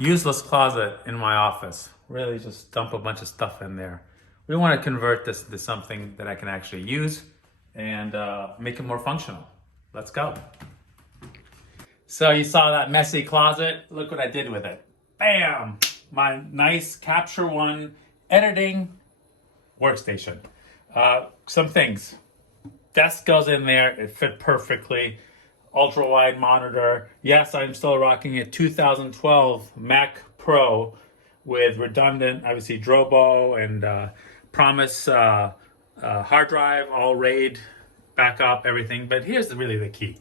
useless closet in my office. Really just dump a bunch of stuff in there. We want to convert this into something that I can actually use and make it more functional. Let's go. So you saw that messy closet. Look what I did with it. Bam! My nice Capture One editing workstation. Some things. Desk goes in there. It fit perfectly. Ultra wide monitor. Yes, I'm still rocking a 2012 Mac Pro with redundant, obviously, Drobo and Promise hard drive, all RAID, backup, everything. But here's really the key.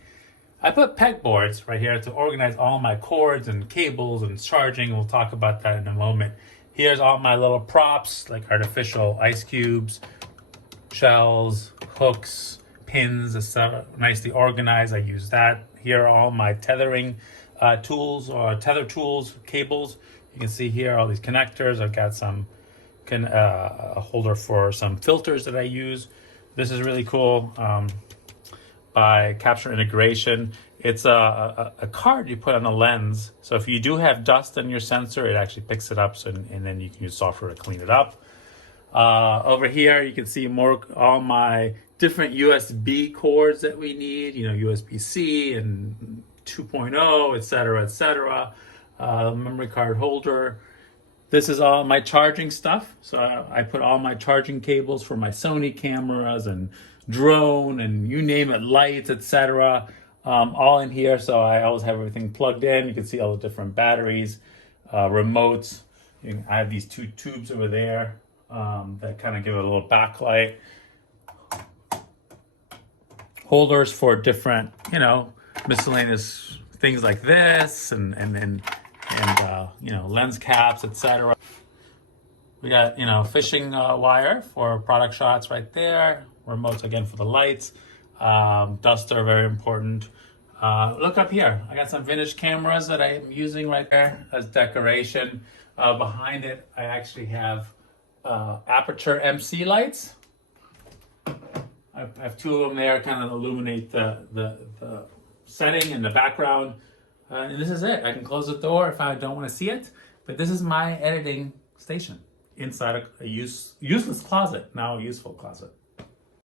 I put pegboards right here to organize all my cords and cables and charging. We'll talk about that in a moment. Here's all my little props, like artificial ice cubes, shells, hooks, pins, etc. Nicely organized. I use that. Here are all my tethering tools, or tether tools, cables. You can see here all these connectors. I've got some a holder for some filters that I use. This is really cool. By Capture Integration. It's a card you put on a lens. So if you do have dust on your sensor, it actually picks it up, and then you can use software to clean it up. Over here, you can see all my different USB cords that we need, USB-C and 2.0, etc., etc. Memory card holder. This is all my charging stuff. So I put all my charging cables for my Sony cameras and drone and you name it, lights, etc. All in here. So I always have everything plugged in. You can see all the different batteries, remotes. I have these two tubes over there that kind of give it a little backlight. Holders for different, miscellaneous things like this and lens caps, etc. We got, fishing wire for product shots right there. Remotes again for the lights. Duster, very important. Look up here. I got some vintage cameras that I'm using right there as decoration. Behind it, I actually have aperture MC lights. I have two of them there, kind of illuminate the setting and the background. And this is it. I can close the door if I don't want to see it. But this is my editing station inside a useless closet, now a useful closet.